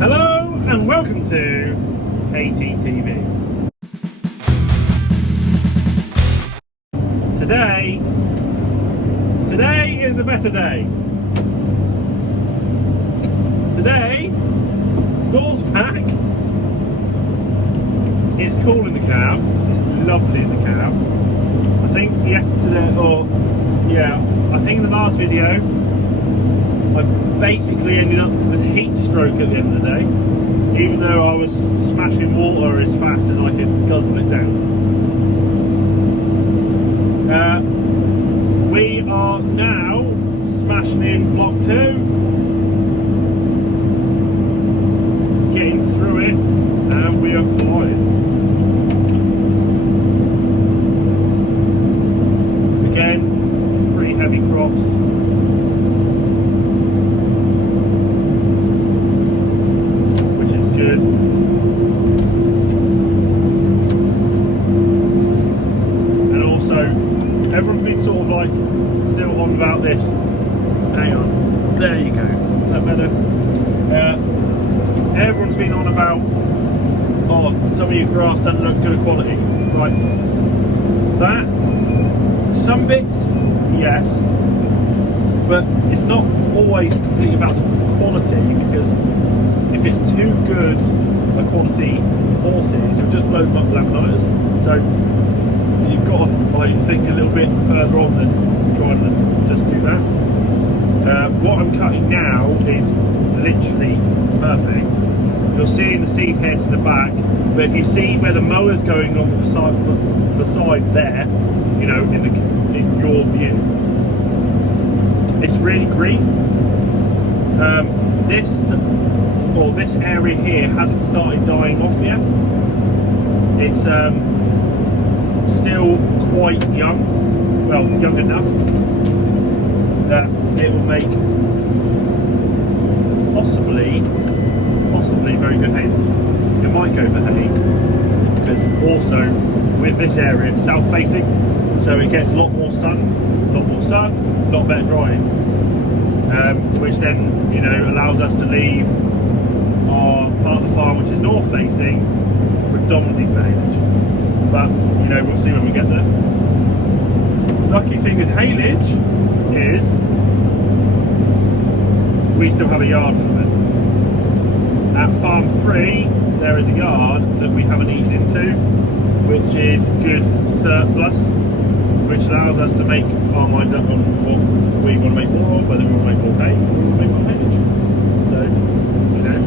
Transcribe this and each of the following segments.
Hello and welcome to Thehayteamtv. Today is a better day. Today, doors back. It's cool in the cab. It's lovely in the cab. I think yesterday, I think in the last video, I basically ended up with heat stroke at the end of the day, even though I was smashing water as fast as I could guzzle it down. We are now smashing in block 2, getting through it, and we are flying. Again, it's pretty heavy crops. Good. And also, everyone's been sort of like still on about this. Hang on, there you go. Is that better? Everyone's been on about, oh, some of your grass doesn't look good quality. Right, that, some bits, yes, but it's not always completely about the quality, because if it's too good a quality horses, you'll just blow them up laminitis. So you've got to like think a little bit further on than trying to just do that. What I'm cutting now is literally perfect. You're seeing the seed heads in the back, but if you see where the mower's going on the side there, you know, in your view, it's really green. This area here hasn't started dying off yet. It's still quite young, well, young enough that it will make possibly very good hay. It might go for hay, because also with this area it's south facing, so it gets a lot more sun, a lot better drying. Which then, you know, allows us to leave our part of the farm, which is north facing, predominantly for haylage. But, you know, we'll see when we get there. Lucky thing with haylage is we still have a yard from it. At farm 3, there is a yard that we haven't eaten into, which is good surplus, which allows us to make our minds up on what we want to make more of, whether we want to make more hay, or make more haylage. So, you know.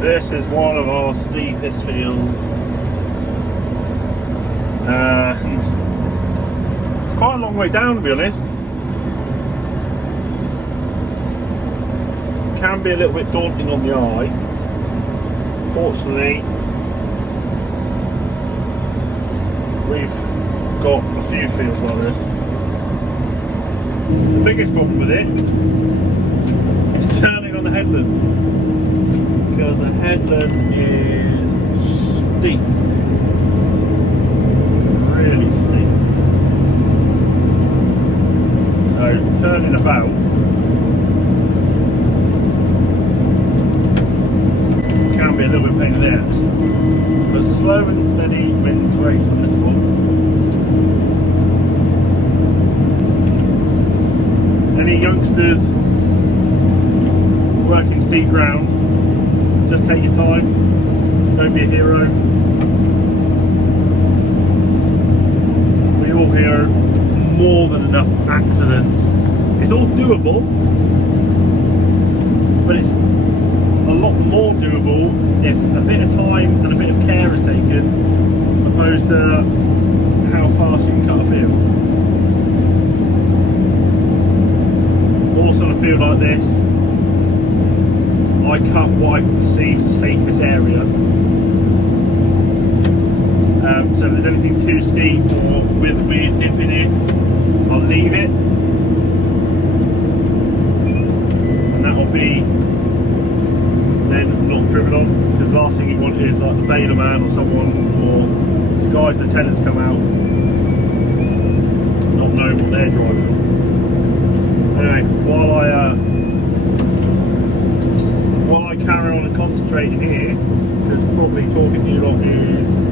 This is one of our steepest fields. It's quite a long way down, to be honest. It can be a little bit daunting on the eye. Fortunately, we've got a few fields like this. The biggest problem with it is turning on the headland, because the headland is steep, really steep. So turning about can be a little bit pain in the ass, but slow and steady wins race on this one. Any youngsters working steep ground, just take your time, don't be a hero. We all hear more than enough accidents. It's all doable, but it's a lot more doable if a bit of time and a bit of care is taken, opposed to how fast you can cut a field. Also on a field like this, I cut what I perceive as the safest area. So if there's anything too steep or with a weird nip in it, I'll leave it. And that will be then not driven on, because the last thing you want is like the baler man or someone, or the guys in the tellers come out not knowing what they're driving. Anyway, while I carry on and concentrate in here, because probably talking to you lot is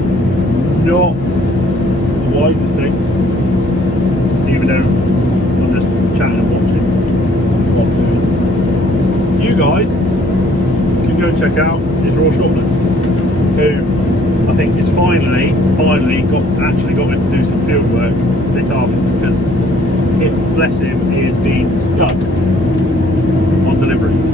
not the wisest thing, even though I'm just chatting and watching what I'm doing. You guys can go check out his raw shortness, who I think is finally actually got in to do some field work this harvest, because it, bless him, he has been stuck on deliveries.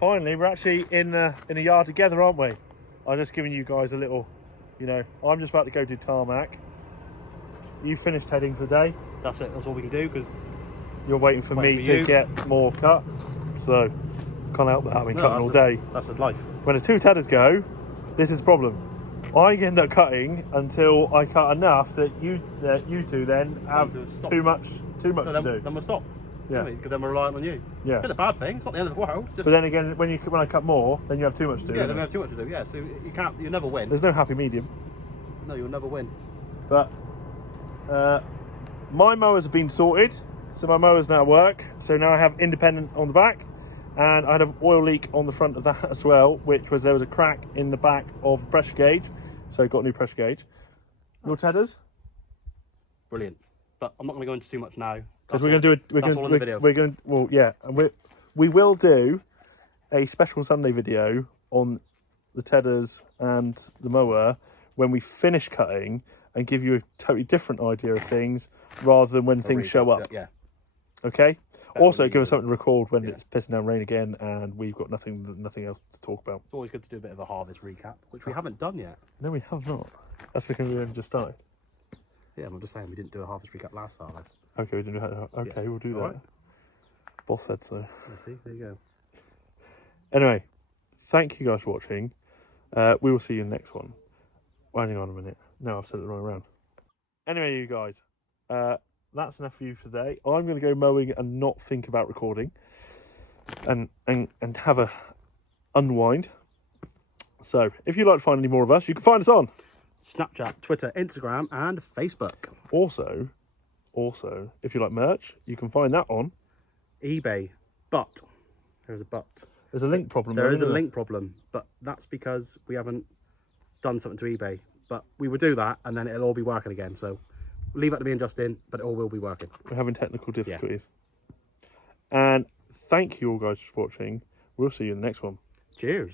Finally, we're actually in a yard together, aren't we? I'm just giving you guys a little, you know, I'm just about to go do tarmac. You finished heading for the day. That's it, that's all we can do, because you're waiting for me to get more cut. So, can't help that, I've been cutting all day. That's just life. When the two tedders go, this is the problem. I end up cutting until I cut enough that you two then have too much to do. Then we're stopped. Yeah, because then we're relying on you. Yeah, it's not a bad thing. It's not the end of the world. Just... But then again, when I cut more, then you have too much to do. Yeah, then we have too much to do. Yeah, so you never win. There's no happy medium. No, you'll never win. But my mowers have been sorted, so my mowers now work. So now I have independent on the back, and I had an oil leak on the front of that as well, which was there was a crack in the back of the pressure gauge, so I got a new pressure gauge. Your tedders? Brilliant. But I'm not going to go into too much now. Because we're going to do it. We're going to, well, yeah, and we will do a special Sunday video on the tedders and the mower when we finish cutting, and give you a totally different idea of things rather than when things show up. Yeah. Okay. Also, give us something to record when it's pissing down rain again and we've got nothing else to talk about. It's always good to do a bit of a harvest recap, which we haven't done yet. No, we have not. That's because we only just started. Yeah, I'm just saying we didn't do a harvest recap last harvest. Okay, we didn't. Okay, we'll do that. Right. Boss said so. Let's see. There you go. Anyway, thank you guys for watching. We will see you in the next one. Well, hang on a minute. No, I've said it the wrong way around. Anyway, you guys, that's enough for you today. I'm going to go mowing and not think about recording, and have a unwind. So, if you'd like to find any more of us, you can find us on Snapchat, Twitter, Instagram, and Facebook. Also, if you like merch, you can find that on eBay. But there's a but. There's a link problem. There is a link problem, but that's because we haven't done something to eBay. But we will do that, and then it'll all be working again. So leave that to me and Justin, but it all will be working. We're having technical difficulties. Yeah. And thank you all guys for watching. We'll see you in the next one. Cheers.